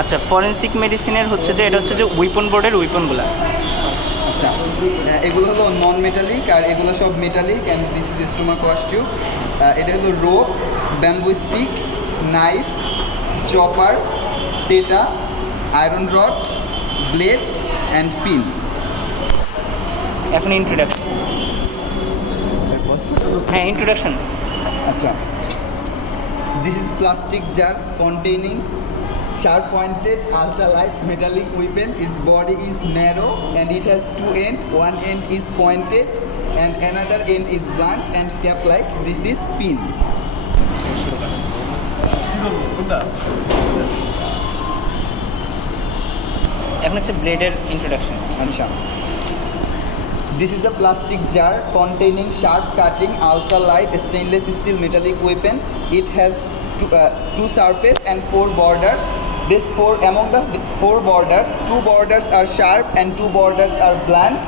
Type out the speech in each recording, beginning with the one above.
আচ্ছা, ফরেনসিক মেডিসিনের হচ্ছে যে এটা হচ্ছে যে উইপন বোর্ডের উইপনগুলা। আচ্ছা, এগুলো হলো নন মেটালিক আর এগুলো সব metallic. And this is stomach wash tube. এটা হলো rope, bamboo stick, knife, chopper, টেটা, iron rod, blade and pin. এখন ইন্ট্রোডাকশন। হ্যাঁ, ইন্ট্রোডাকশন। আচ্ছা, this is plastic jar containing sharp pointed ultralight metallic weapon. Its body is narrow and it has two ends. One end is pointed and another end is blunt and capped like. This is pin. এখন হচ্ছে ব্লেডের introduction. আচ্ছা, this is a plastic jar containing sharp cutting ultralight stainless steel metallic weapon. It has two surface and four borders. Among the four borders, two borders are sharp and two borders are blunt.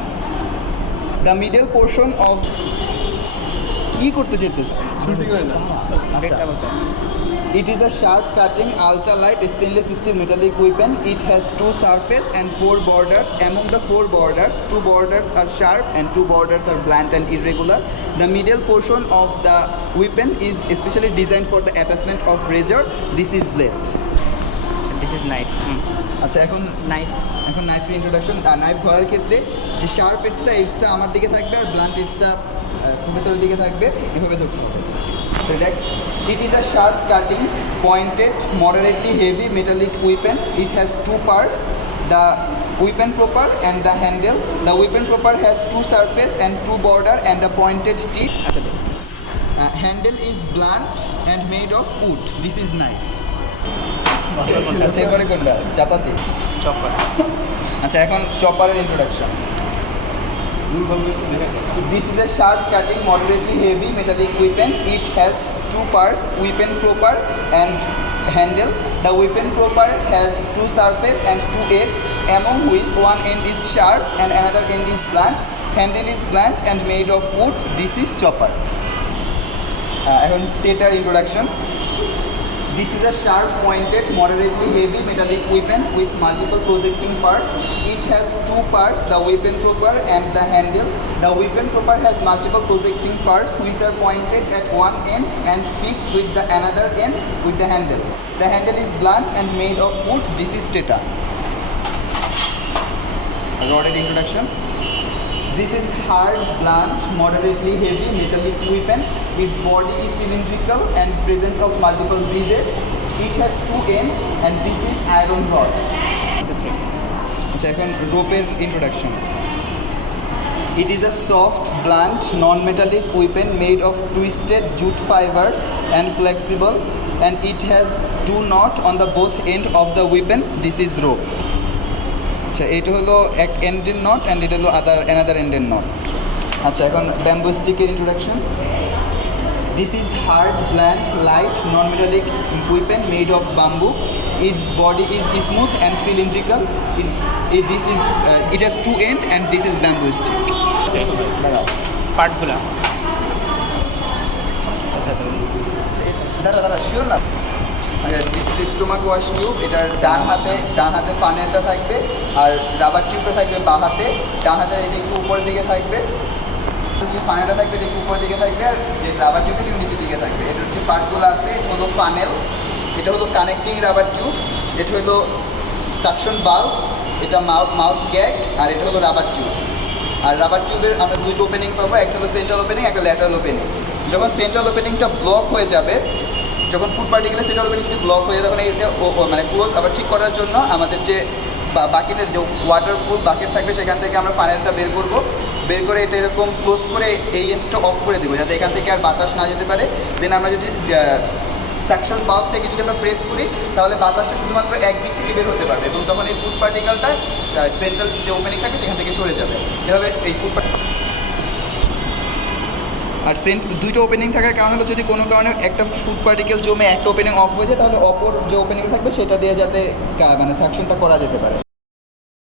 The middle portion of কি করতে চাইতেছ? Shooting হয় না। It is a sharp cutting ultralight stainless steel metallic weapon. It has two surface and four borders. Among the four borders, two borders are sharp and two borders are blunt and irregular. The middle portion of the weapon is especially designed for the attachment of razor. This is blade. This is knife. আচ্ছা, এখন knife. নাইফের introduction. Knife ধরার ক্ষেত্রে যে sharp এজটা আমার দিকে থাকবে আর blunt এজটা প্রফেসরের দিকে থাকবে, এভাবে ধরতে হবে। It is a sharp cutting, pointed, moderately heavy metallic weapon. It has two parts, the weapon proper and the handle. The weapon proper has two surface and two border and a pointed tip. Handle is blunt and made of wood. This is knife. আচ্ছা, এবারে কোনটা? চাপাতি। Chopper. আচ্ছা, এখন চপারের introduction. This is a sharp cutting, moderately heavy metallic weapon. It has two parts, weapon proper and handle. The weapon proper has two surface and two ends, among which one end is sharp and another end is blunt. Handle is blunt and made of wood. This is chopper. এখন টেটার introduction. This is a sharp pointed, moderately heavy metallic weapon with multiple projecting parts. It has two parts, the weapon proper and the handle. The weapon proper has multiple projecting parts which are pointed at one end and fixed with the another end with the handle. The handle is blunt and made of wood. This is Teta. Roded introduction. This is hard, blunt, moderately heavy metallic weapon. Its body is cylindrical and present of multiple bridges. It has two ends and this is iron rod. আচ্ছা, এখন রোপের introduction. It is a soft, blunt, non-metallic weapon made of twisted jute fibers and flexible, and it has two knots on the both end of the weapon. This is rope. আচ্ছা, এটা হলো এক এন্ডের not and এটা হলো another এন্ডের knot. আচ্ছা, এখন bamboo স্টিকের introduction. This is hard, blunt, light, non-metallic weapon made of bamboo. Its body is smooth and cylindrical. It has two ends and this is bamboo stick. দাঁড়াও, পার্টগুলা। দাঁড়া sure না। আচ্ছা, this is stomach wash tube. এটার ডান হাতে ফানেলটা থাকবে আর rubber টিউবটা থাকবে বাঁ হাতে। ডান হাতে এটা একটু উপরের দিকে থাকবে, যে ফানেলটা থাকবে এটা একটু উপরের দিকে থাকবে আর যে রাবার টিউবটা একটু নিচের দিকে থাকবে। এটার যে পার্টগুলো আছে এটা হলো ফানেল, এটা হলো কানেক্টিং রাবার টিউব, এটা হলো সাকশন বাল্ব, এটা মাউথ গ্যাগ আর এটা হলো রাবার টিউব। আর রাবার টিউবের আমরা দুটো ওপেনিং পাবো, একটা হলো সেন্ট্রাল ওপেনিং, একটা ল্যাটারাল ওপেনিং। যখন সেন্ট্রাল ওপেনিংটা ব্লক হয়ে যাবে, যখন ফুড পার্টিকেলের সেন্ট্রাল ওপেনিং যদি ব্লক হয়ে যায় তখন এটা মানে ক্লোজ আবার ঠিক করার জন্য আমাদের যে বাকেটের যে ওয়াটারফুল বাকেট থাকবে সেখান থেকে আমরা ফানেলটা বের করবো। বের করে এটা এরকম ক্লোজ করে এই এন্ডটা অফ করে দেবো যাতে এখান থেকে আর বাতাস না যেতে পারে। দেন আমরা যদি সাকশন বাল্ব থেকে যদি আমরা প্রেস করি তাহলে বাতাসটা শুধুমাত্র একদিক থেকে বের হতে পারবে এবং তখন এই ফুড পার্টিকেলটা সেন্ট্রাল যে ওপেনিং থাকবে সেখান থেকে সরে যাবে। এভাবে এই ফুড আর দুইটা ওপেনিং থাকার কারণ হলো যদি কোনো কারণে একটা ফুড পার্টিকেল জমে একটা ওপেনিং অফ হয়ে যায় তাহলে অপর যে ওপেনিং থাকবে সেটা দিয়ে যাতে মানে সাকশনটা করা যেতে পারে।